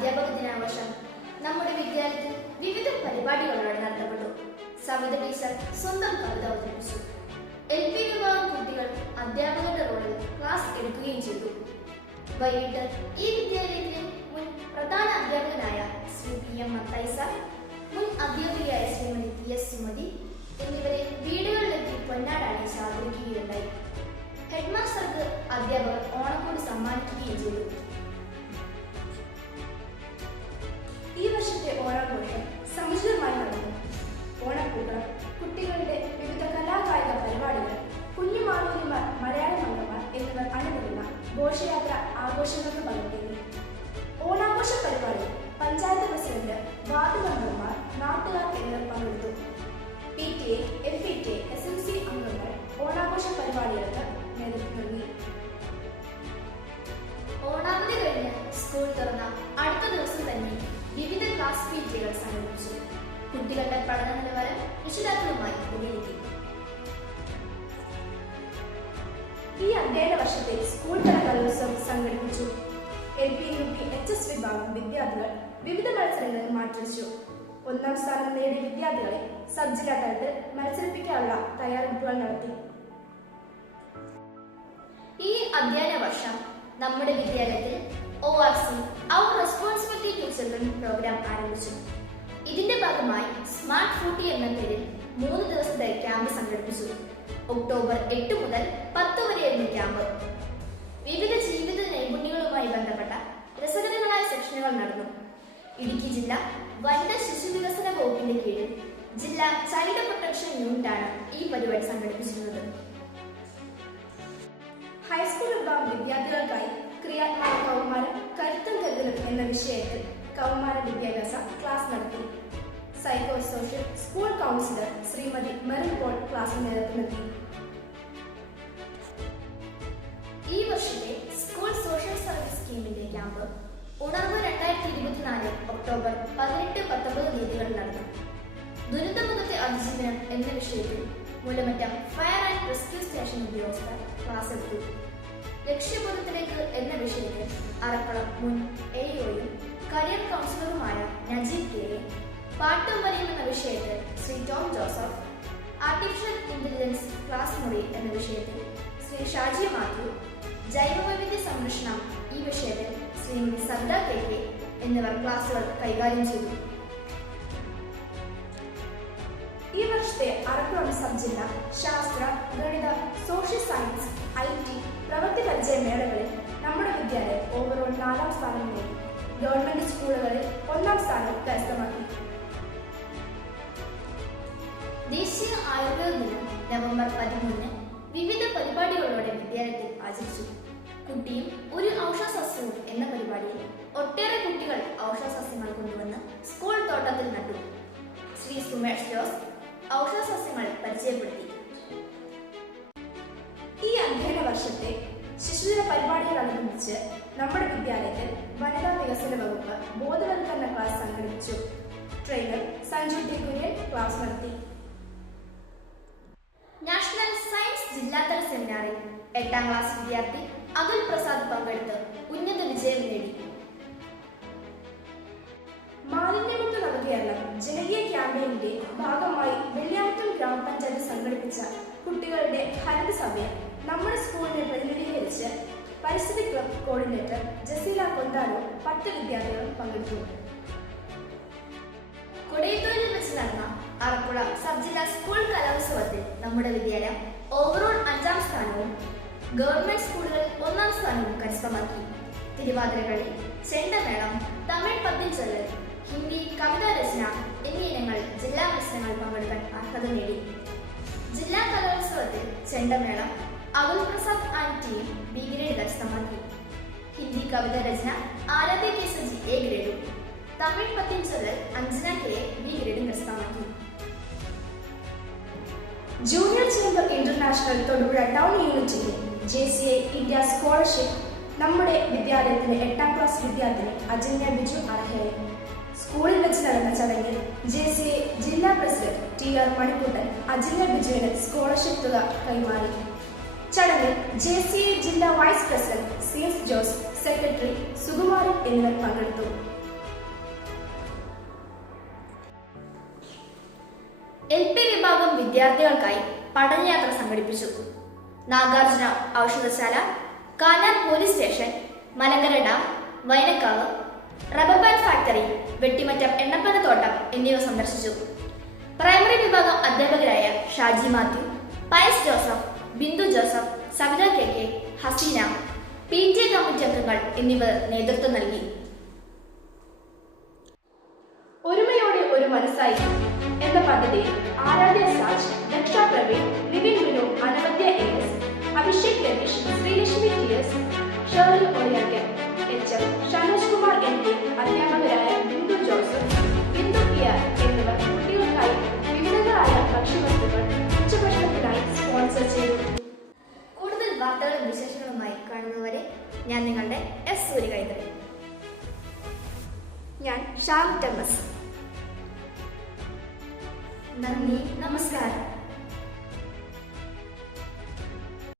അധ്യാപക ദിനാഘോഷം നമ്മുടെ വിദ്യാലയത്തിൽ വിവിധ പരിപാടികളോടെ നടത്തപ്പെട്ടു. സവിത ടീച്ചർ സ്വന്തം കവിത അവതരിപ്പിച്ചു. LP വിഭാഗം കുട്ടികൾ അധ്യാപകരുടെ റോളിൽ ക്ലാസ് എടുക്കുകയും ചെയ്തു. വൈകിട്ട് ഈ വിദ്യാലയത്തിലെ മുൻ പ്രധാന അധ്യാപകനായ ശ്രീ PM മത്തായി സാർ, മുൻ അധ്യാപികയായ ശ്രീമതി TS സുമതി എന്നിവരെ വീടുകളിലെത്തി പൊന്നാടാണി ആദരിക്കുകയുണ്ടായി. ഹെഡ്മാസ്റ്റർക്ക് അധ്യാപകർ ഓണക്കോടി സമ്മാനിക്കുകയും ചെയ്തു. ഈ വർഷത്തെ ഓണാഘോഷം സമുചിതമായി നടന്നു. ഓണപ്പൂക്കളം, കുട്ടികളുടെ വിവിധ കലാകായിക പരിപാടികൾ, കുഞ്ഞുമാളൂരിമാർ, മലയാള മംഗമാർ എന്നിവർ അണിനിരുന്ന ഘോഷയാത്ര ആഘോഷങ്ങൾക്ക് പങ്കെടുത്തു. ഓണാഘോഷ പരിപാടി പഞ്ചായത്ത് പ്രസിഡന്റ്, വാർഡ് മെമ്പർമാർ, നാട്ടുകാർ എന്നിവർ പങ്കെടുത്തു. PTA, FPTA, SMC അംഗങ്ങൾ ഓണാഘോഷ പരിപാടികൾക്ക് നേതൃത്വം നൽകി. ഓണാവധി കഴിഞ്ഞ് സ്കൂൾ തുറന്ന അടുത്ത ദിവസം തന്നെ വിവിധ ക്ലാസ് PTA സംഘടിപ്പിച്ചു. കുട്ടികളുടെ പഠന നിലവാരം രക്ഷിതാക്കളുമായി വിലയിരുത്തി. ഈ അധ്യയന വർഷത്തെ സ്കൂൾ തല കലോത്സവം സംഘടിപ്പിച്ചു. LP, UP, HS വിഭാഗം വിദ്യാർത്ഥികൾ വിവിധ മത്സരങ്ങളിൽ മാറ്റുരച്ചു. ഒന്നാം സ്ഥാനം നേടിയ വിദ്യാർത്ഥികളെ സബ് ജില്ലാ തലത്തിൽ മത്സരിപ്പിക്കാനുള്ള തയ്യാറെടുപ്പുകൾ നടത്തി. ഈ അധ്യയന വർഷം നമ്മുടെ വിദ്യാലയത്തിൽ ORC Our Responsibility to Children programme ആരംഭിച്ചു. ഇതിന്റെ ഭാഗമായി സ്മാർട്ട് ഫൂട്ടി എന്ന പേരിൽ 3 ദിവസത്തെ ക്യാമ്പ് സംഘടിപ്പിച്ചു. ഒക്ടോബർ 8 മുതൽ 10 വരെയായിരുന്നു ക്യാമ്പ്. വിവിധ ജീവിത നൈപുണ്യങ്ങളുമായി ബന്ധപ്പെട്ട രസകരങ്ങളായ സെക്ഷനുകൾ നടന്നു. ഇടുക്കി ജില്ലാ വനിതാ ശിശു വികസന വകുപ്പിന്റെ കീഴിൽ ജില്ലാ ചൈൽഡ് പ്രൊട്ടക്ഷൻ യൂണിറ്റാണ് ഈ പരിപാടി സംഘടിപ്പിച്ചിരുന്നത്. ഹൈസ്കൂൾ വിഭാഗം വിദ്യാർത്ഥികൾക്കായി ക്രിയാത്മക കൗമാരം, കരുത്തും കരുതലും എന്ന വിഷയത്തിൽ കൗമാര വിദ്യാഭ്യാസ ക്ലാസ് നടത്തി. Psycho social school counsellor Shrimati Merin Paul ക്ലാസ്സിന് നേതൃത്വം നൽകി. ഈ വർഷത്തെ സ്കൂൾ സോഷ്യൽ സർവീസ് സ്കീമിന്റെ ക്യാമ്പ് ഉണർവ് 2024 ഒക്ടോബർ 18-19 തീയതികളിൽ നടന്നു. ദുരന്തമുഖത്തെ അതിജീവനം എന്ന വിഷയത്തിൽ Moolamattam fire and rescue station ഉദ്യോഗസ്ഥർ ക്ലാസ് എടുത്തു. ലക്ഷ്യബോധത്തിലേക്ക് എന്ന വിഷയത്തിൽ അറക്കുളം മുൻ AEOയും കരിയർ കൗൺസിലറുമായ നജീബ് KA, പാട്ടും വരിയും എന്ന വിഷയത്തിൽ Shri Tom Joseph, artificial intelligence class മുറി എന്ന വിഷയത്തിൽ ശ്രീ ഷാജി മാത്യു, ജൈവവൈവിധ്യ സംരക്ഷണം ഈ വിഷയത്തിൽ ശ്രീമതി സദ്ദ KK എന്നിവർ ക്ലാസുകൾ കൈകാര്യം ചെയ്തു. ഈ വർഷത്തെ അറക്കുളം സബ് ജില്ല ശാസ്ത്ര, ഗണിത, സോഷ്യൽ സയൻസ്, IT പ്രവൃത്തി പരിചയ മേളകളിൽ നമ്മുടെ വിദ്യാലയം ഓവറോൾ 4ാം സ്ഥാനം നേടി. ഗവൺമെന്റ് സ്കൂളുകളിൽ 1ാം സ്ഥാനം കരസ്ഥമാക്കി. ദേശീയ ആയുർവേദ ദിനം നവംബർ 13 വിവിധ പരിപാടികളോടെ വിദ്യാലയത്തിൽ ആചരിച്ചു. കുട്ടിയും ഒരു ഔഷധസസ്യവും എന്ന പരിപാടിയിൽ ഒട്ടേറെ കുട്ടികൾ ഔഷധസസ്യങ്ങൾ കൊണ്ടുവന്ന് സ്കൂൾ തോട്ടത്തിൽ നട്ടു. ശ്രീ സുമേഷ് ജോസ് ഔഷധസസ്യങ്ങൾ പരിചയപ്പെടുത്തി. ഈ അധ്യയന വർഷത്തെ ശിശുദിന പരിപാടികളനുബന്ധിച്ച് നമ്മുടെ വിദ്യാലയത്തിൽ വനിതാ വികസന വകുപ്പ് ബോധവൽക്കരണ ക്ലാസ് സംഘടിപ്പിച്ചു. Trainer Sanju T. Kurian class നടത്തി. നാഷണൽ സയൻസ് ജില്ലാതല സെമിനാറിൽ 8ാം ക്ലാസ് വിദ്യാർത്ഥി അതുൽ പ്രസാദ് പങ്കെടുത്ത് ഉന്നത വിജയം നേടി. മാലിന്യമുക്ത നവകേരളം ജനകീയ ക്യാമ്പയിന്റെ ഭാഗമായി വെള്ളിയാമറ്റം ഗ്രാമപഞ്ചായത്ത് സംഘടിപ്പിച്ച കുട്ടികളുടെ ഹരിത സഭയിൽ നമ്മുടെ സ്കൂളിനെ പ്രതിനിധീകരിച്ച് പരിസ്ഥിതി ക്ലബ് കോർഡിനേറ്റർ ജസീല കൊന്താനോ 10 വിദ്യാർത്ഥികളും പങ്കെടുത്തു. കൊടയത്തൂരിൽ വെച്ച് നടന്ന അറക്കുള സബ് ജില്ലാ സ്കൂൾ കലോത്സവത്തിൽ നമ്മുടെ വിദ്യാലയം ഓവറോൾ 5ാം സ്ഥാനവും ഗവൺമെന്റ് സ്കൂളുകളിൽ 1ാം സ്ഥാനവും കരസ്ഥമാക്കി. തിരുവാതിരകളി, ചെണ്ടമേളം, തമിഴ് പദ്യം ചൊല്ലൽ, ഹിന്ദി കവിതാ രചന എന്നീ ഇനങ്ങളിൽ ജില്ലാ മത്സരങ്ങൾ പങ്കെടുക്കാൻ അർഹത നേടി. ജില്ലാ കലോത്സവത്തിൽ ചെണ്ടമേളം Athul Prasad and team B grade കരസ്ഥമാക്കി. ഹിന്ദി കവിതാ രചന ആരാധ്യ K. സജി A ഗ്രേഡും, തമിഴ് പദ്യം ചൊല്ലൽ അഞ്ജന KA B ഗ്രേഡും കരസ്ഥമാക്കി. Junior chamber international Thodupuzha town യൂണിറ്റിന്റെ JCI ഇന്ത്യ സ്കോളർഷിപ്പ് നമ്മുടെ വിദ്യാലയത്തിലെ 8ാം ക്ലാസ് വിദ്യാർത്ഥിനി അജന്യ ബിജു അർഹയായി. സ്കൂളിൽ വെച്ച് നടന്ന ചടങ്ങിൽ JCI ജില്ലാ പ്രസിഡന്റ് TR മണിക്കുട്ടൻ അജന്യ ബിജുവിന് സ്കോളർഷിപ്പ് തുക കൈമാറി. ചടങ്ങിൽ JCI ജില്ലാ vice president CS Jose, secretary Sukumaran എന്നിവർ പങ്കെടുത്തു. സംഘടിപ്പിച്ചു. നാഗാർജുന ഔഷധശാല, Kanar police station, Malankara dam, Vainakkavu, rubber band factory, Vettimattom എണ്ണപ്പനത്തോട്ടം എന്നിവ സന്ദർശിച്ചു. പ്രൈമറി വിഭാഗം അധ്യാപകരായ ഷാജി മാത്യു, പയസ് ജോസഫ്, ബിന്ദു ജോസഫ്, സവിത കെ, ഹസീന, PTA കമ്മിറ്റി അംഗങ്ങൾ എന്നിവർ നേതൃത്വം നൽകി. ഒരുമയോടെ ഒരു മനസ്സായി എന്ന പദ്ധതിയിൽ Aaradhya Saj, Daksha Praveen, Nivin Vinu, അനവദ്യ AS, Abhishek Ratheesh, Sreelakshmi TS, Shirley ഒളിയാക്കൽ, HM, Shanoj Kumar MK, അധ്യാപകരായ ബിന്ദു ജോസഫ്, ബിന്ദു PR എന്നിവർ കുട്ടികൾക്കായി വിവിധങ്ങളായ ഭക്ഷ്യവസ്തുക്കൾ ഉച്ചഭക്ഷണത്തിനായി സ്പോൺസർ ചെയ്തു. കൂടുതൽ വാർത്തകളും വിശേഷങ്ങളുമായി കാണുന്നവരെ ഞാൻ നിങ്ങളുടെ S. സൂര്യകൈതറി. ഞാൻ ഷാം തെമസ്. നന്ദി, നമസ്കാരം.